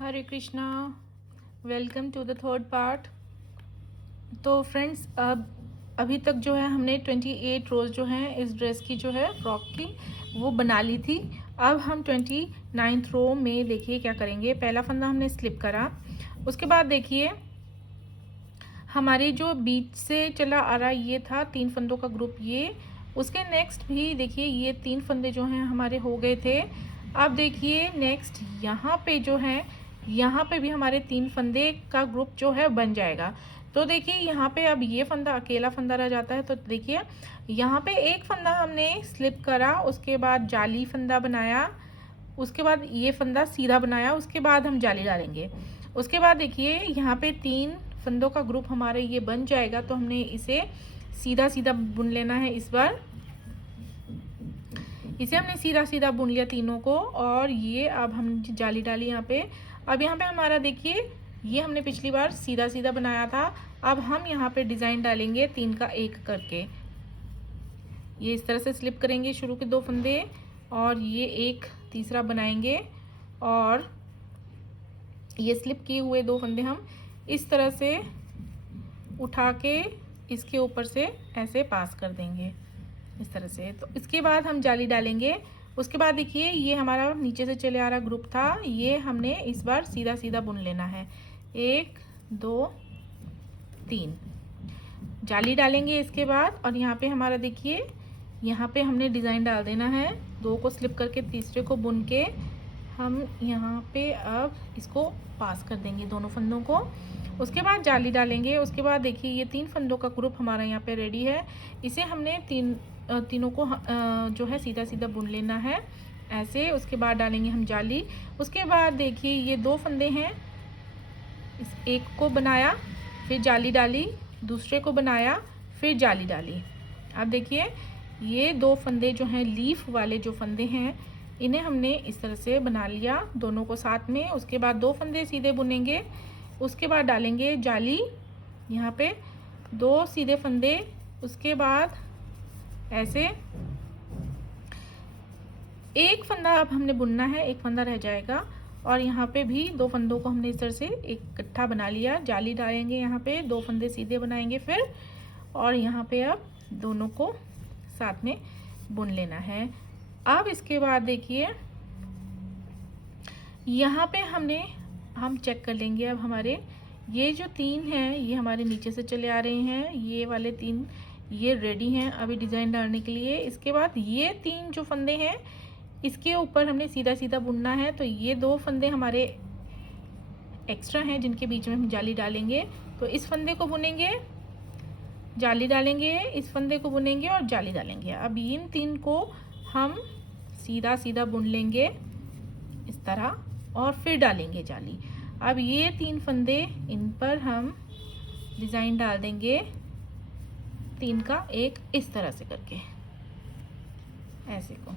Hare Krishna. Welcome to the third part. तो friends, अब अभी तक जो है हमने 28 रोज़ जो हैं इस ड्रेस की जो है फ्रॉक की वो बना ली थी। अब हम 29th रो में देखिए क्या करेंगे। पहला फंदा हमने स्लिप करा, उसके बाद देखिए हमारी जो बीच से चला आ रहा ये था 3 फंदों का ग्रुप। ये उसके नेक्स्ट भी देखिए ये 3 फंदे जो हैं हमारे हो गए थे। अब देखिए नेक्स्ट यहाँ पे जो है, यहाँ पे भी हमारे 3 फंदे का ग्रुप जो है बन जाएगा। तो देखिए यहाँ पे अब ये फंदा अकेला फंदा रह जाता है। तो देखिए यहाँ पे एक फंदा हमने स्लिप करा, उसके बाद जाली फंदा बनाया, उसके बाद ये फंदा सीधा बनाया, उसके बाद हम जाली डालेंगे। उसके बाद देखिए यहाँ पे 3 फंदों का ग्रुप हमारे ये बन जाएगा। तो हमने इसे सीधा सीधा बुन लेना है। इस बार इसे हमने सीधा सीधा बुन लिया तीनों को, और ये अब हम जाली डाली यहाँ पे। अब यहाँ पे हमारा देखिए ये हमने पिछली बार सीधा सीधा बनाया था। अब हम यहाँ पे डिज़ाइन डालेंगे 3 का 1 करके। ये इस तरह से स्लिप करेंगे शुरू के 2 फंदे, और ये एक तीसरा बनाएंगे, और ये स्लिप किए हुए 2 फंदे हम इस तरह से उठा के इसके ऊपर से ऐसे पास कर देंगे इस तरह से। तो इसके बाद हम जाली डालेंगे। उसके बाद देखिए ये हमारा नीचे से चले आ रहा ग्रुप था, ये हमने इस बार सीधा सीधा बुन लेना है। 1 2 3 जाली डालेंगे इसके बाद, और यहाँ पे हमारा देखिए यहाँ पे हमने डिज़ाइन डाल देना है। 2 को स्लिप करके तीसरे को बुन के हम यहाँ पे अब इसको पास कर देंगे दोनों फंदों को। उसके बाद जाली डालेंगे। उसके बाद देखिए ये 3 फंदों का ग्रुप हमारा यहाँ पे रेडी है। इसे हमने तीनों को जो है सीधा सीधा बुन लेना है ऐसे। उसके बाद डालेंगे हम जाली। उसके बाद देखिए ये 2 फंदे हैं, इस एक को बनाया, फिर जाली डाली, दूसरे को बनाया, फिर जाली डाली। अब देखिए ये 2 फंदे जो हैं लीफ वाले जो फंदे हैं, इन्हें हमने इस तरह से बना लिया दोनों को साथ में। उसके बाद 2 फंदे सीधे बुनेंगे, उसके बाद डालेंगे जाली, यहाँ पे 2 सीधे फंदे, उसके बाद ऐसे एक फंदा अब हमने बुनना है, एक फंदा रह जाएगा। और यहाँ पे भी 2 फंदों को हमने इस तरह से इकट्ठा बना लिया। जाली डालेंगे, यहाँ पे 2 फंदे सीधे बनाएंगे फिर, और यहाँ पे अब दोनों को साथ में बुन लेना है। अब इसके बाद देखिए यहाँ पे हम चेक कर लेंगे। अब हमारे ये जो 3 हैं ये हमारे नीचे से चले आ रहे हैं, ये वाले 3 ये रेडी हैं अभी डिज़ाइन डालने के लिए। इसके बाद ये 3 जो फंदे हैं इसके ऊपर हमने सीधा सीधा बुनना है। तो ये 2 फंदे हमारे एक्स्ट्रा हैं जिनके बीच में हम जाली डालेंगे। तो इस फंदे को बुनेंगे, जाली डालेंगे, इस फंदे को बुनेंगे और जाली डालेंगे। अब इन 3 को हम सीधा सीधा बुन लेंगे इस तरह, और फिर डालेंगे जाली। अब ये 3 फंदे, इन पर हम डिज़ाइन डाल देंगे 3 का 1 इस तरह से करके ऐसे को।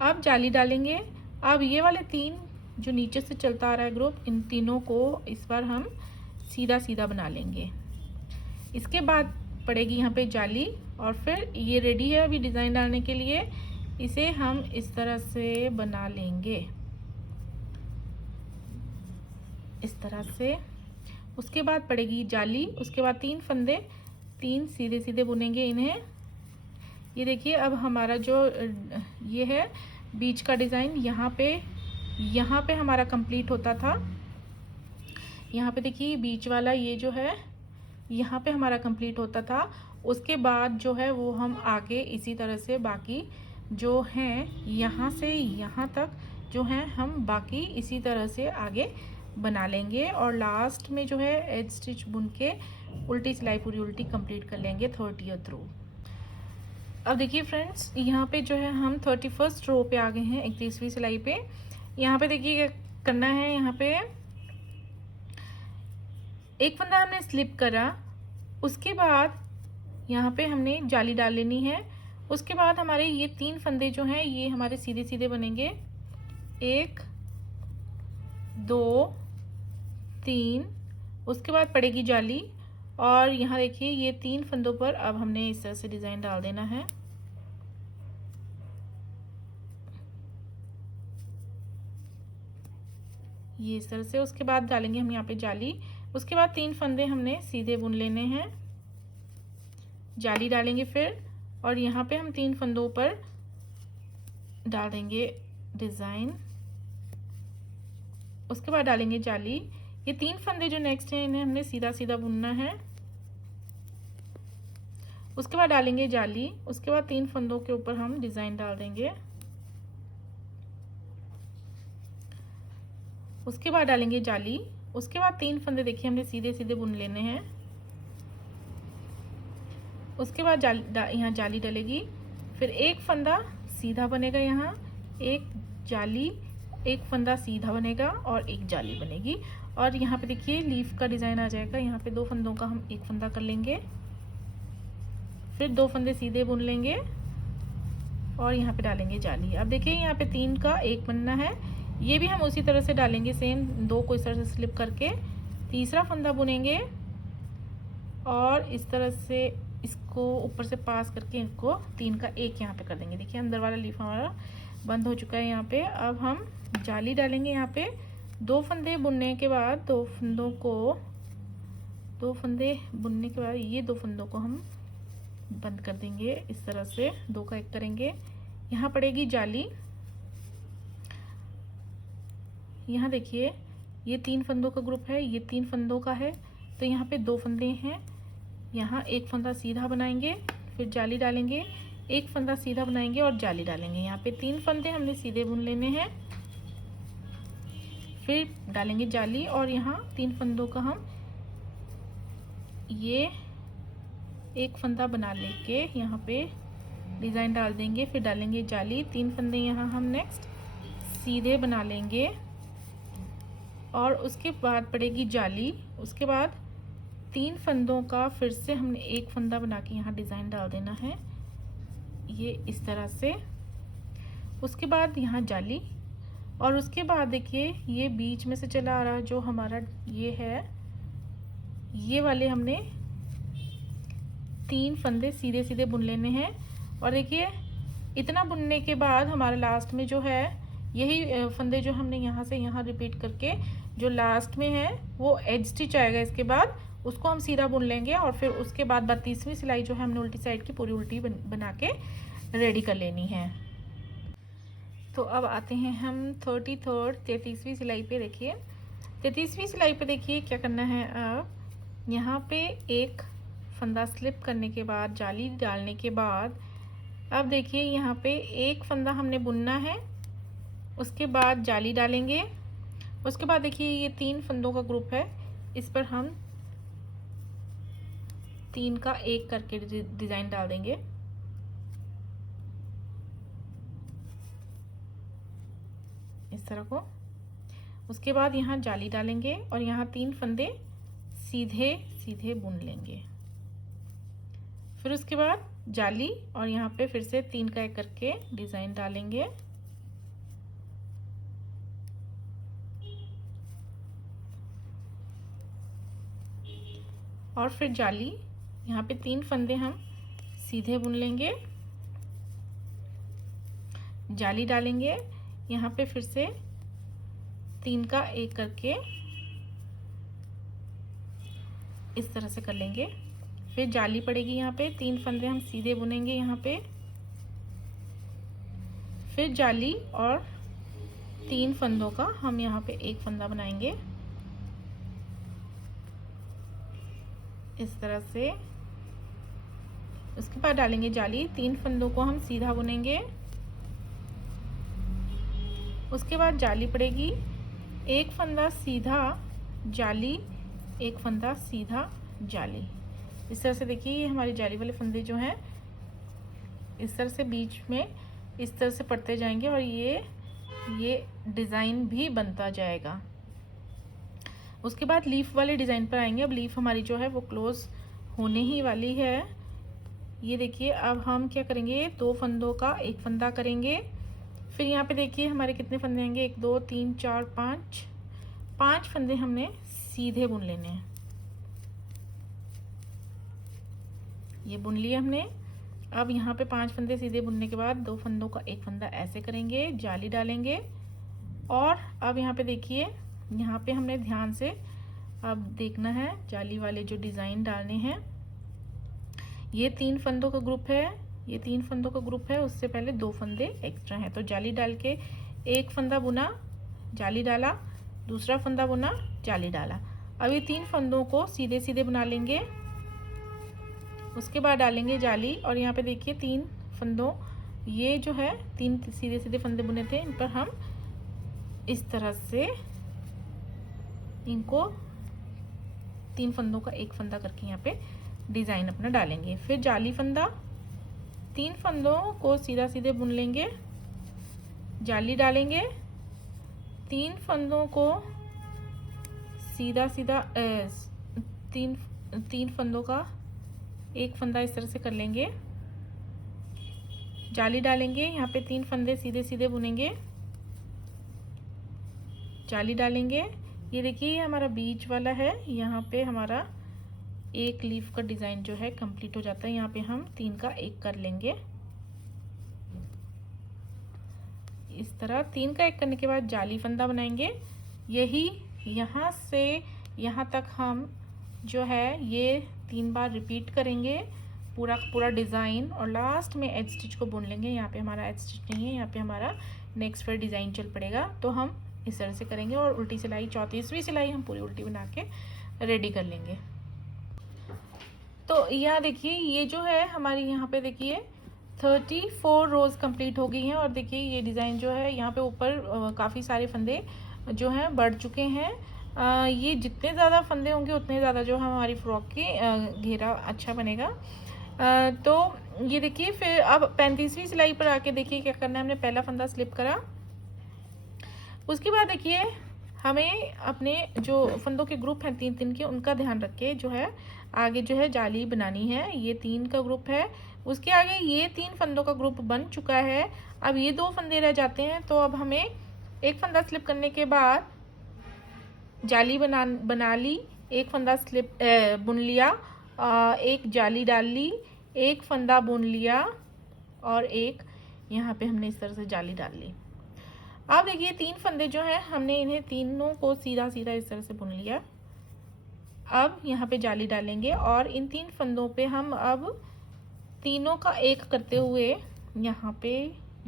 अब जाली डालेंगे। अब ये वाले 3 जो नीचे से चलता आ रहा है ग्रुप, इन तीनों को इस बार हम सीधा सीधा बना लेंगे। इसके बाद पड़ेगी यहाँ पे जाली, और फिर ये रेडी है अभी डिज़ाइन डालने के लिए। इसे हम इस तरह से बना लेंगे इस तरह से। उसके बाद पड़ेगी जाली, उसके बाद 3 फंदे, 3 सीधे सीधे बुनेंगे इन्हें। ये देखिए अब हमारा जो ये है बीच का डिज़ाइन, यहाँ पे हमारा कंप्लीट होता था। यहाँ पे देखिए बीच वाला ये जो है यहाँ पे हमारा कंप्लीट होता था। उसके बाद जो है वो हम आगे इसी तरह से बाकी जो हैं यहाँ से यहाँ तक जो हैं हम बाकी इसी तरह से आगे बना लेंगे, और लास्ट में जो है एज स्टिच बुन के उल्टी सिलाई पूरी उल्टी कंप्लीट कर लेंगे 30th रो। अब देखिए फ्रेंड्स यहाँ पे जो है हम 31st रो पे आ गए हैं, 31वीं सिलाई पे। यहाँ पे देखिए क्या करना है। यहाँ पे एक फंदा हमने स्लिप करा, उसके बाद यहाँ पे हमने जाली डाल लेनी है। उसके बाद हमारे ये 3 फंदे जो हैं ये हमारे सीधे सीधे बनेंगे, 1 2 3। उसके बाद पड़ेगी जाली, और यहाँ देखिए ये 3 फंदों पर अब हमने इस तरह से डिज़ाइन डाल देना है। ये इस तरह से। उसके बाद डालेंगे हम यहाँ पे जाली। उसके बाद 3 फंदे हमने सीधे बुन लेने हैं, जाली डालेंगे फिर, और यहाँ पे हम 3 फंदों पर डाल देंगे डिज़ाइन। उसके बाद डालेंगे जाली। ये 3 फंदे जो नेक्स्ट हैं इन्हें हमने सीधा सीधा बुनना है। उसके बाद डालेंगे जाली। उसके बाद 3 फंदों के ऊपर हम डिज़ाइन डाल देंगे। उसके बाद डालेंगे जाली। उसके बाद 3 फंदे देखिए हमने सीधे सीधे बुन लेने हैं। उसके बाद यहाँ जाली डलेगी, फिर एक फंदा सीधा बनेगा, यहाँ एक जाली, एक फंदा सीधा बनेगा और एक जाली बनेगी। और यहाँ पे देखिए लीफ का डिज़ाइन आ जाएगा। यहाँ पे 2 फंदों का हम एक फंदा कर लेंगे, फिर 2 फंदे सीधे बुन लेंगे और यहाँ पे डालेंगे जाली। अब देखिए यहाँ पे 3 का 1 बनना है, ये भी हम उसी तरह से डालेंगे, सेम 2 को इस तरह से स्लिप करके तीसरा फंदा बुनेंगे और इस तरह से इसको ऊपर से पास करके इनको 3 का 1 यहाँ पे कर देंगे। देखिए अंदर वाला लीफ हमारा बंद हो चुका है यहाँ पे। अब हम जाली डालेंगे। यहाँ पे 2 फंदे बुनने के बाद 2 फंदे बुनने के बाद ये 2 फंदों को हम बंद कर देंगे इस तरह से, 2 का 1 करेंगे। यहाँ पड़ेगी जाली। यहाँ देखिए ये 3 फंदों का ग्रुप है, ये 3 फंदों का है, तो यहाँ पे 2 फंदे हैं। यहाँ एक फंदा सीधा बनाएंगे, फिर जाली डालेंगे, एक फंदा सीधा बनाएंगे और जाली डालेंगे। यहाँ पे 3 फंदे हमने सीधे बुन लेने हैं, फिर डालेंगे जाली और यहाँ 3 फंदों का हम ये एक फंदा बना लेके यहाँ पे डिज़ाइन डाल देंगे, फिर डालेंगे जाली। 3 फंदे यहाँ हम नेक्स्ट सीधे बना लेंगे और उसके बाद पड़ेगी जाली। उसके बाद 3 फंदों का फिर से हमने एक फंदा बना के यहाँ डिज़ाइन डाल देना है, ये इस तरह से। उसके बाद यहाँ जाली और उसके बाद देखिए ये बीच में से चला आ रहा जो हमारा ये है, ये वाले हमने 3 फंदे सीधे सीधे बुन लेने हैं। और देखिए इतना बुनने के बाद हमारा लास्ट में जो है यही फंदे जो हमने यहाँ से यहाँ रिपीट करके जो लास्ट में है वो एज स्टिच आएगा, इसके बाद उसको हम सीधा बुन लेंगे और फिर उसके बाद 32वीं सिलाई जो है हमने उल्टी साइड की पूरी उल्टी बना के रेडी कर लेनी है। तो अब आते हैं हम 33वीं सिलाई पे। देखिए 33वीं सिलाई पे देखिए क्या करना है। अब यहाँ पे एक फंदा स्लिप करने के बाद जाली डालने के बाद अब देखिए यहाँ पे एक फंदा हमने बुनना है, उसके बाद जाली डालेंगे। उसके बाद देखिए ये 3 फंदों का ग्रुप है, इस पर हम 3 का 1 करके डिज़ाइन डाल देंगे। इस तरह को। उसके बाद यहाँ जाली डालेंगे और यहाँ 3 फंदे सीधे सीधे बुन लेंगे, फिर उसके बाद जाली और यहाँ पे फिर से 3 का 1 करके डिज़ाइन डालेंगे। और फिर जाली, यहाँ पे 3 फंदे हम सीधे बुन लेंगे, जाली डालेंगे, यहाँ पे फिर से 3 का 1 करके इस तरह से कर लेंगे। फिर जाली पड़ेगी, यहाँ पे 3 फंदे हम सीधे बुनेंगे यहाँ पे, फिर जाली और 3 फंदों का हम यहाँ पे 1 फंदा बनाएंगे इस तरह से। उसके बाद डालेंगे जाली, 3 फंदों को हम सीधा बुनेंगे, उसके बाद जाली पड़ेगी, 1 फंदा सीधा जाली, 1 फंदा सीधा जाली। इस तरह से देखिए ये हमारी जाली वाले फंदे जो हैं इस तरह से बीच में इस तरह से पड़ते जाएंगे और ये डिज़ाइन भी बनता जाएगा। उसके बाद लीफ वाले डिज़ाइन पर आएंगे। अब लीफ हमारी जो है वो क्लोज होने ही वाली है। ये देखिए अब हम क्या करेंगे, 2 फंदों का 1 फंदा करेंगे, फिर यहाँ पे देखिए हमारे कितने फंदे आएंगे, 1 2 3 4 5 फंदे हमने सीधे बुन लेने हैं। ये बुन लिए हमने। अब यहाँ पे 5 फंदे सीधे बुनने के बाद 2 फंदों का 1 फंदा ऐसे करेंगे, जाली डालेंगे और अब यहाँ पे देखिए यहाँ पे हमने ध्यान से अब देखना है जाली वाले जो डिज़ाइन डालने हैं। ये 3 फंदों का ग्रुप है, ये 3 फंदों का ग्रुप है, उससे पहले 2 फंदे एक्स्ट्रा हैं। तो जाली डाल के एक फंदा बुना, जाली डाला, दूसरा फंदा बुना, जाली डाला। अब ये 3 फंदों को सीधे सीधे बना लेंगे, उसके बाद डालेंगे जाली। और यहाँ पे देखिए 3 फंदों, ये जो है 3 सीधे सीधे फंदे बुने थे, इन पर हम इस तरह से इनको 3 फंदों का एक फंदा करके यहाँ पे डिज़ाइन अपना डालेंगे। फिर जाली फंदा, 3 फंदों को सीधा सीधे बुन लेंगे, जाली डालेंगे, 3 फंदों को सीधा सीधा 3 फंदों का एक फंदा इस तरह से कर लेंगे, जाली डालेंगे, यहाँ पे 3 फंदे सीधे सीधे बुनेंगे, जाली डालेंगे। ये देखिए ये हमारा बीच वाला है, यहाँ पे हमारा एक लीफ का डिज़ाइन जो है कंप्लीट हो जाता है। यहाँ पे हम 3 का एक कर लेंगे, इस तरह 3 का एक करने के बाद जाली फंदा बनाएंगे। यही यहाँ से यहाँ तक हम जो है ये 3 बार रिपीट करेंगे पूरा पूरा डिज़ाइन, और लास्ट में एज स्टिच को बुन लेंगे। यहाँ पे हमारा एज स्टिच नहीं है, यहाँ पे हमारा नेक्स्ट फिर डिज़ाइन चल पड़ेगा। तो हम इस तरह से करेंगे और उल्टी सिलाई 34वीं सिलाई हम पूरी उल्टी बना के रेडी कर लेंगे। तो यहाँ देखिए ये जो है हमारी यहाँ पे देखिए 34 रोज़ कंप्लीट हो गई हैं। और देखिए ये डिज़ाइन जो है यहाँ पे ऊपर काफ़ी सारे फंदे जो हैं बढ़ चुके हैं। ये जितने ज़्यादा फंदे होंगे उतने ज़्यादा जो हमारी फ्रॉक की घेरा अच्छा बनेगा। तो ये देखिए फिर अब 35वीं सिलाई पर आके देखिए क्या करना है। हमने पहला फंदा स्लिप करा, उसके बाद देखिए हमें अपने जो फंदों के ग्रुप हैं 3-3 के, उनका ध्यान रख के जो है आगे जो है जाली बनानी है। ये 3 का ग्रुप है, उसके आगे ये 3 फंदों का ग्रुप बन चुका है। अब ये 2 फंदे रह जाते हैं, तो अब हमें एक फंदा स्लिप करने के बाद जाली बना ली, एक फंदा स्लिप बुन लिया, एक जाली डाल ली, एक फंदा बुन लिया और एक यहाँ पे हमने इस तरह से जाली डाल ली। अब देखिए 3 फंदे जो हैं हमने इन्हें तीनों को सीधा सीधा इस तरह से बुन लिया। अब यहाँ पे जाली डालेंगे और इन 3 फंदों पे हम अब तीनों का एक करते हुए यहाँ पे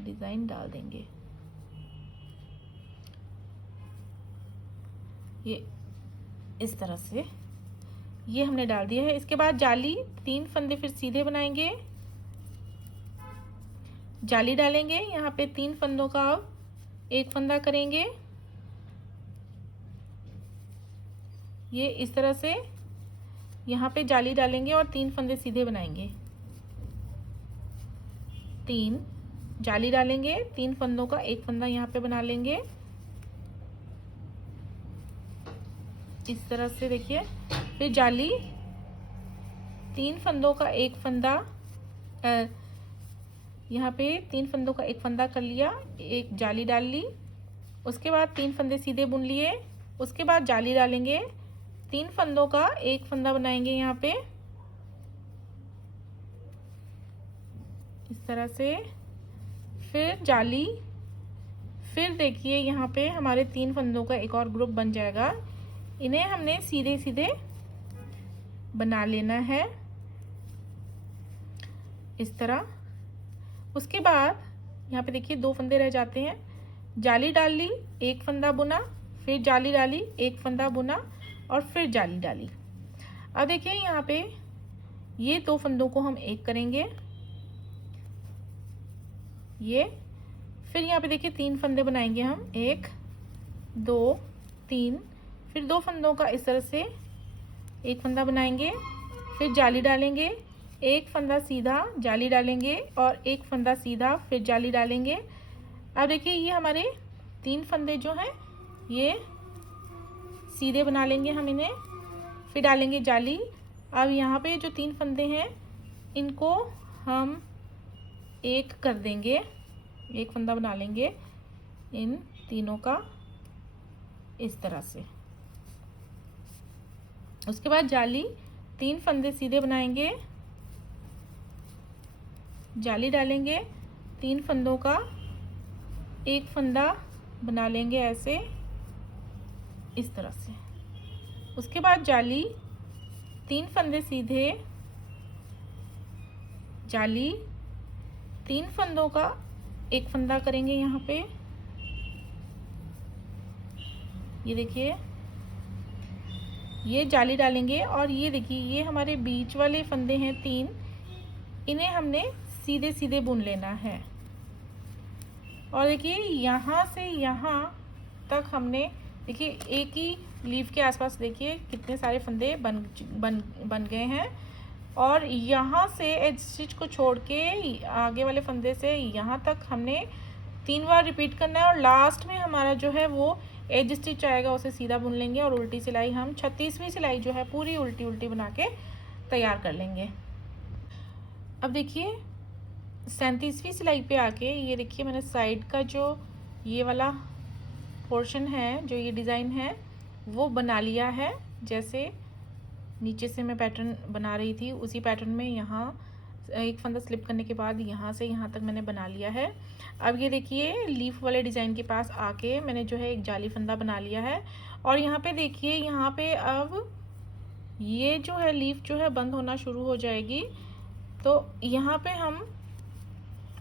डिज़ाइन डाल देंगे। ये इस तरह से ये हमने डाल दिया है। इसके बाद जाली 3 फंदे फिर सीधे बनाएंगे, जाली डालेंगे, यहाँ पे 3 फंदों का अब एक फंदा करेंगे, ये इस तरह से यहाँ पे जाली डालेंगे और 3 फंदे सीधे बनाएंगे, 3 जाली डालेंगे, 3 फंदों का एक फंदा यहाँ पे बना लेंगे इस तरह से। देखिए फिर जाली, 3 फंदों का एक फंदा, यहाँ पे 3 फंदों का एक फंदा कर लिया, एक जाली डाल ली, उसके बाद 3 फंदे सीधे बुन लिए, उसके बाद जाली डालेंगे, 3 फंदों का एक फंदा बनाएंगे यहाँ पे इस तरह से, फिर जाली, फिर देखिए यहाँ पे हमारे 3 फंदों का एक और ग्रुप बन जाएगा। इन्हें हमने सीधे सीधे बना लेना है इस तरह। उसके बाद यहाँ पे देखिए 2 फंदे रह जाते हैं, जाली डाल ली, एक फंदा बुना, फिर जाली डाली, एक फंदा बुना और फिर जाली डाली। अब देखिए यहाँ पे ये 2 फंदों को हम एक करेंगे, ये फिर यहाँ पे देखिए 3 फंदे बनाएंगे हम, 1 2 3, फिर 2 फंदों का इस तरह से एक फंदा बनाएंगे, फिर जाली डालेंगे, एक फंदा सीधा, जाली डालेंगे और एक फंदा सीधा, फिर जाली डालेंगे। अब देखिए ये हमारे 3 फंदे जो हैं ये सीधे बना लेंगे हम इन्हें, फिर डालेंगे जाली। अब यहाँ पे जो 3 फंदे हैं इनको हम एक कर देंगे, एक फंदा बना लेंगे इन तीनों का इस तरह से। उसके बाद जाली, 3 फंदे सीधे बनाएंगे, जाली डालेंगे, 3 फंदों का एक फंदा बना लेंगे ऐसे, इस तरह से। उसके बाद जाली 3 फंदे सीधे, जाली 3 फंदों का एक फंदा करेंगे यहाँ पे। ये देखिए, ये जाली डालेंगे और ये देखिए ये हमारे बीच वाले फंदे हैं 3, इन्हें हमने सीधे सीधे बुन लेना है। और देखिए यहाँ से यहाँ तक हमने, देखिए एक ही लीफ के आसपास देखिए कितने सारे फंदे बन गए हैं। और यहाँ से एज स्टिच को छोड़ के आगे वाले फंदे से यहाँ तक हमने 3 बार रिपीट करना है। और लास्ट में हमारा जो है वो एज स्टिच आएगा, उसे सीधा बुन लेंगे और उल्टी सिलाई हम 36वीं सिलाई जो है पूरी उल्टी उल्टी बना के तैयार कर लेंगे। अब देखिए 37वीं सिलाई पे आके ये देखिए मैंने साइड का जो ये वाला पोर्शन है, जो ये डिज़ाइन है वो बना लिया है। जैसे नीचे से मैं पैटर्न बना रही थी उसी पैटर्न में यहाँ एक फंदा स्लिप करने के बाद यहाँ से यहाँ तक मैंने बना लिया है। अब ये देखिए लीफ वाले डिज़ाइन के पास आके मैंने जो है एक जाली फंदा बना लिया है। और यहाँ पे देखिए यहाँ पे अब ये जो है लीफ जो है बंद होना शुरू हो जाएगी। तो यहाँ पे हम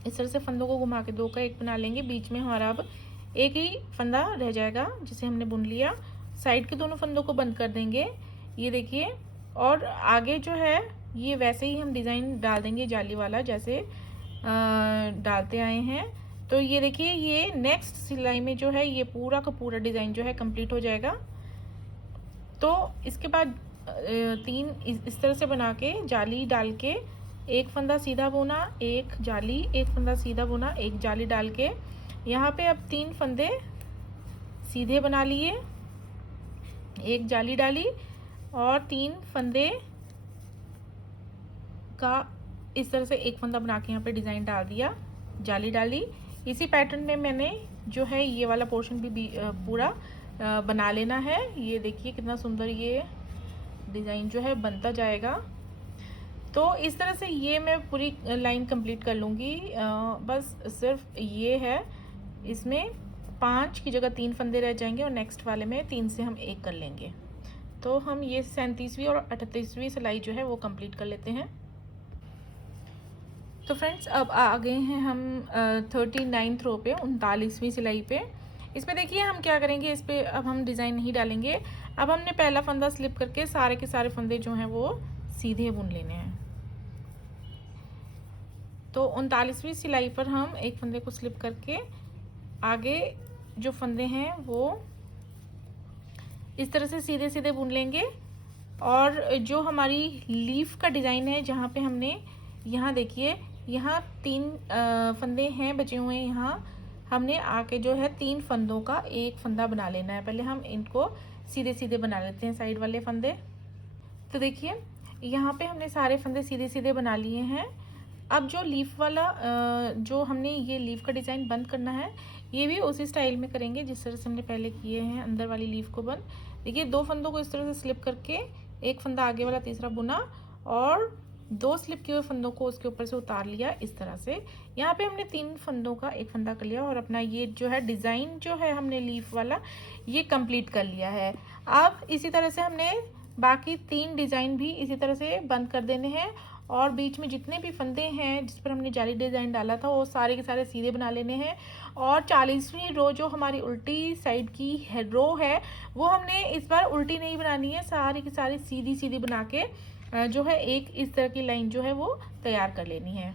इस तरह से फंदों को घुमा के 2 का 1 बना लेंगे। बीच में हमारा अब एक ही फंदा रह जाएगा जिसे हमने बुन लिया। साइड के दोनों फंदों को बंद कर देंगे, ये देखिए। और आगे जो है ये वैसे ही हम डिज़ाइन डाल देंगे जाली वाला, जैसे डालते आए हैं। तो ये देखिए ये नेक्स्ट सिलाई में जो है ये पूरा का पूरा डिज़ाइन जो है कंप्लीट हो जाएगा। तो इसके बाद 3 इस तरह से बना के जाली डाल के एक फंदा सीधा बुना, एक जाली, एक फंदा सीधा बुना, एक जाली डाल के यहाँ पे अब 3 फंदे सीधे बना लिए, एक जाली डाली और 3 फंदे का इस तरह से एक फंदा बना के यहाँ पे डिज़ाइन डाल दिया, जाली डाली। इसी पैटर्न में मैंने जो है ये वाला पोर्शन भी पूरा बना लेना है। ये देखिए कितना सुंदर ये डिज़ाइन जो है बनता जाएगा। तो इस तरह से ये मैं पूरी लाइन कंप्लीट कर लूँगी। बस सिर्फ ये है, इसमें 5 की जगह 3 फंदे रह जाएंगे और नेक्स्ट वाले में 3 से हम 1 कर लेंगे। तो हम ये 37वीं और 38वीं सिलाई जो है वो कंप्लीट कर लेते हैं। तो फ्रेंड्स अब आ गए हैं हम 39th रो पे, 39वीं सिलाई पे। इसमें देखिए हम क्या करेंगे, इस पर अब हम डिज़ाइन नहीं डालेंगे। अब हमने पहला फंदा स्लिप करके सारे के सारे फंदे जो हैं वो सीधे बुन लेने हैं। तो 39वीं सिलाई पर हम एक फंदे को स्लिप करके आगे जो फंदे हैं वो इस तरह से सीधे सीधे बुन लेंगे। और जो हमारी लीफ का डिज़ाइन है, जहाँ पे हमने यहाँ देखिए यहाँ 3 फंदे हैं बचे हुए, यहाँ हमने आके जो है 3 फंदों का एक फंदा बना लेना है। पहले हम इनको सीधे सीधे बना लेते हैं साइड वाले फंदे। तो देखिए यहाँ पे हमने सारे फंदे सीधे सीधे बना लिए हैं। अब जो लीफ वाला जो हमने ये लीफ का डिज़ाइन बंद करना है, ये भी उसी स्टाइल में करेंगे जिस तरह से हमने पहले किए हैं अंदर वाली लीफ को बंद। देखिए 2 फंदों को इस तरह से स्लिप करके एक फंदा आगे वाला तीसरा बुना और 2 स्लिप किए हुए फंदों को उसके ऊपर से उतार लिया इस तरह से। यहाँ पे हमने 3 फंदों का एक फंदा कर लिया और अपना ये जो है डिज़ाइन जो है हमने लीफ वाला ये कंप्लीट कर लिया है। अब इसी तरह से हमने बाकी 3 डिज़ाइन भी इसी तरह से बंद कर देने हैं और बीच में जितने भी फंदे हैं जिस पर हमने जाली डिज़ाइन डाला था वो सारे के सारे सीधे बना लेने हैं। और 40वीं रो जो हमारी उल्टी साइड की रो है वो हमने इस बार उल्टी नहीं बनानी है, सारी की सारी सीधी सीधी बना के जो है एक इस तरह की लाइन जो है वो तैयार कर लेनी है।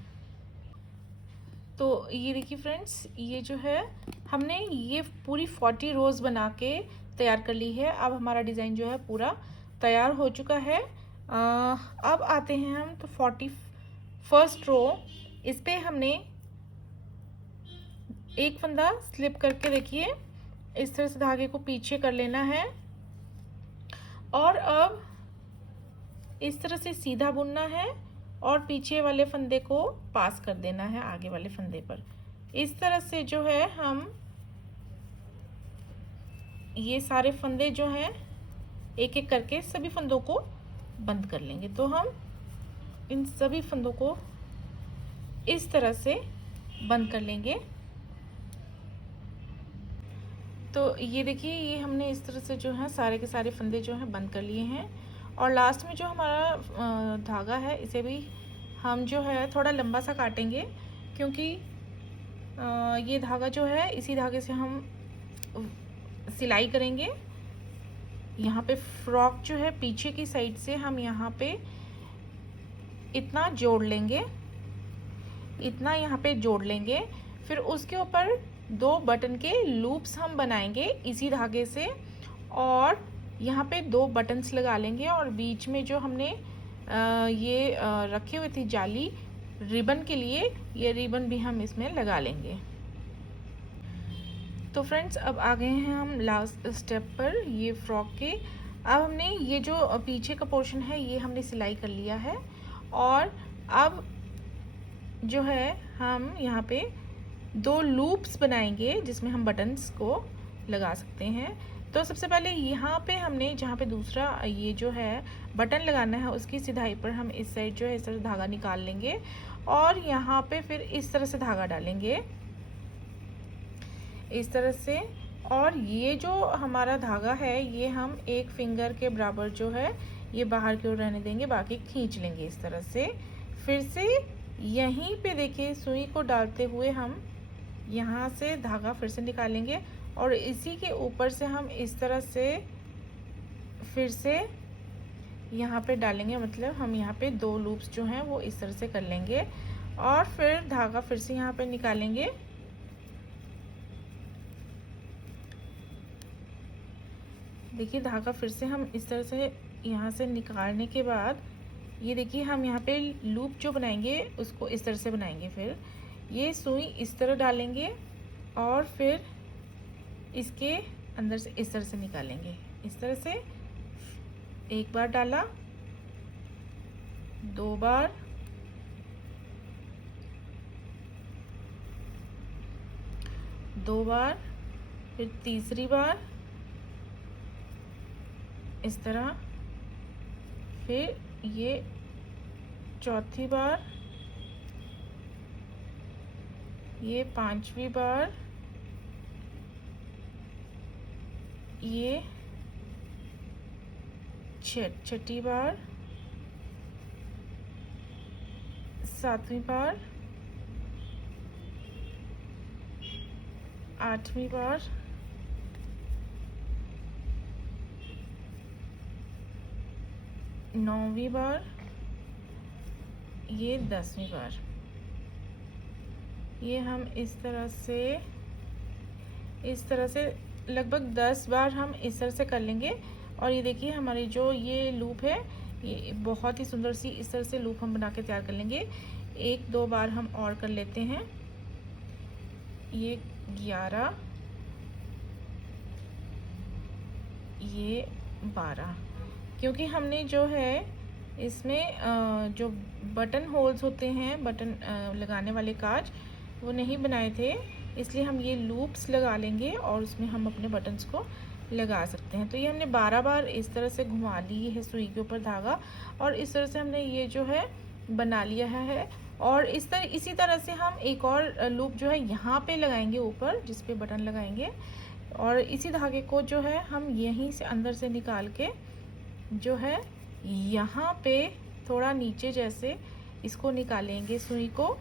तो ये देखिए फ्रेंड्स, ये जो है हमने ये पूरी 40 रोज़ बना के तैयार कर ली है। अब हमारा डिज़ाइन जो है पूरा तैयार हो चुका है। अब आते हैं हम तो 41st रो, इस पे हमने एक फंदा स्लिप करके देखिए इस तरह से धागे को पीछे कर लेना है और अब इस तरह से सीधा बुनना है और पीछे वाले फंदे को पास कर देना है आगे वाले फंदे पर। इस तरह से जो है हम ये सारे फंदे जो हैं एक एक करके सभी फंदों को बंद कर लेंगे। तो हम इन सभी फंदों को इस तरह से बंद कर लेंगे। तो ये देखिए, ये हमने इस तरह से जो है सारे के सारे फंदे जो हैं बंद कर लिए हैं। और लास्ट में जो हमारा धागा है, इसे भी हम जो है थोड़ा लंबा सा काटेंगे, क्योंकि ये धागा जो है इसी धागे से हम सिलाई करेंगे। यहाँ पे फ्रॉक जो है पीछे की साइड से हम यहाँ पे इतना जोड़ लेंगे, इतना यहाँ पे जोड़ लेंगे। फिर उसके ऊपर 2 बटन के लूप्स हम बनाएंगे इसी धागे से, और यहाँ पे 2 बटन्स लगा लेंगे। और बीच में जो हमने ये रखी हुई थी जाली रिबन के लिए, ये रिबन भी हम इसमें लगा लेंगे। तो फ्रेंड्स, अब आ गए हैं हम लास्ट स्टेप पर, ये फ्रॉक के। अब हमने ये जो पीछे का पोर्शन है ये हमने सिलाई कर लिया है, और अब जो है हम यहाँ पे 2 लूप्स बनाएंगे जिसमें हम बटन्स को लगा सकते हैं। तो सबसे पहले यहाँ पे हमने जहाँ पे दूसरा ये जो है बटन लगाना है, उसकी सिधाई पर हम इस साइड जो है इस तरह से धागा निकाल लेंगे, और यहाँ पे फिर इस तरह से धागा डालेंगे, इस तरह से। और ये जो हमारा धागा है ये हम 1 फिंगर के बराबर जो है ये बाहर की ओर रहने देंगे, बाकी खींच लेंगे इस तरह से। फिर से यहीं पे देखिए सुई को डालते हुए हम यहाँ से धागा फिर से निकालेंगे, और इसी के ऊपर से हम इस तरह से फिर से यहाँ पे डालेंगे। मतलब हम यहाँ पे 2 लूप्स जो हैं वो इस तरह से कर लेंगे, और फिर धागा फिर से यहाँ पे निकालेंगे। देखिए, धागा फिर से हम इस तरह से यहाँ से निकालने के बाद ये देखिए हम यहाँ पे लूप जो बनाएंगे उसको इस तरह से बनाएंगे। फिर ये सुई इस तरह डालेंगे, और फिर इसके अंदर से इस तरह से निकालेंगे। इस तरह से 1 बार डाला, 2 बार, 2 बार, फिर तीसरी बार इस तरह, फिर ये चौथी बार, ये 5वीं बार, ये 6ठी बार, 7वीं बार, 8वीं बार, नौवीं बार, ये 10वीं बार। ये हम इस तरह से लगभग 10 बार हम इस तरह से कर लेंगे। और ये देखिए हमारी जो ये लूप है ये बहुत ही सुंदर सी इस तरह से लूप हम बना के तैयार कर लेंगे। 1-2 बार हम और कर लेते हैं। ये 11, ये 12, क्योंकि हमने जो है इसमें जो बटन होल्स होते हैं, बटन लगाने वाले काज, वो नहीं बनाए थे, इसलिए हम ये लूप्स लगा लेंगे और उसमें हम अपने बटन्स को लगा सकते हैं। तो ये हमने 12 बार इस तरह से घुमा ली है सुई के ऊपर धागा, और इस तरह से हमने ये जो है बना लिया है। और इसी तरह से हम एक और लूप जो है यहाँ पे लगाएंगे ऊपर, जिस पे बटन लगाएंगे, और इसी धागे को जो है हम यहीं से अंदर से निकाल के जो है यहाँ पे थोड़ा नीचे जैसे इसको निकालेंगे सुई को,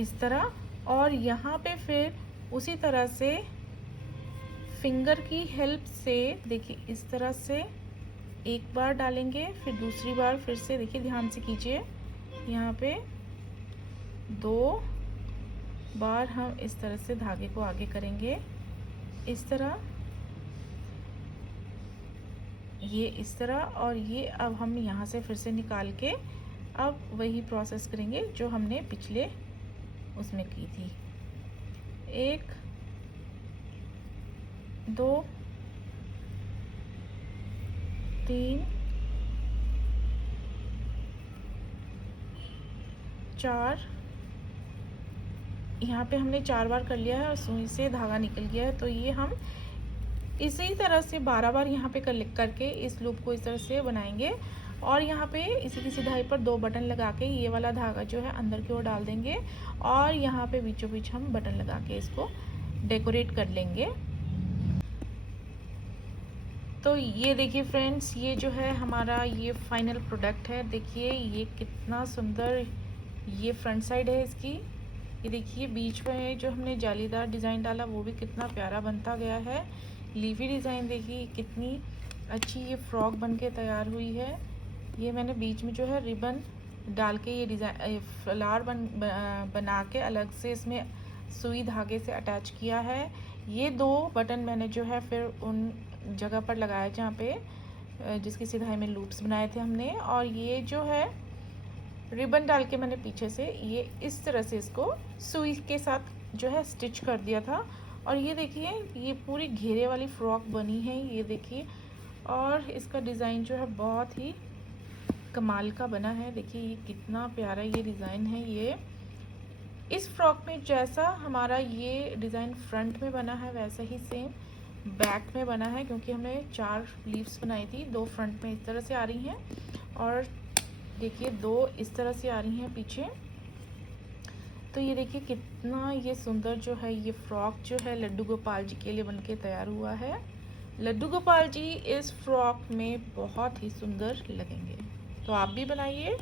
इस तरह। और यहाँ पे फिर उसी तरह से फिंगर की हेल्प से देखिए इस तरह से 1 बार डालेंगे, फिर दूसरी बार फिर से देखिए ध्यान से कीजिए, यहाँ पे 2 बार हम इस तरह से धागे को आगे करेंगे, इस तरह, ये इस तरह। और ये अब हम यहाँ से फिर से निकाल के अब वही प्रोसेस करेंगे जो हमने पिछले उसमें की थी। 1, 2, 3, 4, यहाँ पे हमने 4 बार कर लिया है और सुई से धागा निकल गया है। तो ये हम इसी तरह से 12 बार यहाँ पे करके इस लूप को इस तरह से बनाएंगे। और यहाँ पे इसी की सिधाई पर 2 बटन लगा के ये वाला धागा जो है अंदर की ओर डाल देंगे और यहाँ पे बीचों बीच हम बटन लगा के इसको डेकोरेट कर लेंगे। तो ये देखिए फ्रेंड्स, ये जो है हमारा ये फाइनल प्रोडक्ट है। देखिए ये कितना सुंदर ये फ्रंट साइड है इसकी। ये देखिए बीच में जो हमने जालीदार डिज़ाइन डाला वो भी कितना प्यारा बनता गया है। लीफी डिज़ाइन देखिए कितनी अच्छी ये फ्रॉक बन के तैयार हुई है। ये मैंने बीच में जो है रिबन डाल के ये डिज़ाइन फ्लावर बना के अलग से इसमें सुई धागे से अटैच किया है। ये 2 बटन मैंने जो है फिर उन जगह पर लगाया जहाँ पे जिसकी सिधाई में लूप्स बनाए थे हमने, और ये जो है रिबन डाल के मैंने पीछे से ये इस तरह से इसको सुई के साथ जो है स्टिच कर दिया था। और ये देखिए ये पूरी घेरे वाली फ्रॉक बनी है, ये देखिए। और इसका डिज़ाइन जो है बहुत ही कमाल का बना है। देखिए ये कितना प्यारा ये डिज़ाइन है। ये इस फ्रॉक में जैसा हमारा ये डिज़ाइन फ्रंट में बना है वैसा ही सेम बैक में बना है, क्योंकि हमने 4 लीव्स बनाई थी। 2 फ्रंट में इस तरह से आ रही हैं और देखिए 2 इस तरह से आ रही हैं पीछे। तो ये देखिए कितना ये सुंदर जो है ये फ्रॉक जो है लड्डू गोपाल जी के लिए बनके तैयार हुआ है। लड्डू गोपाल जी इस फ्रॉक में बहुत ही सुंदर लगेंगे, तो आप भी बनाइए।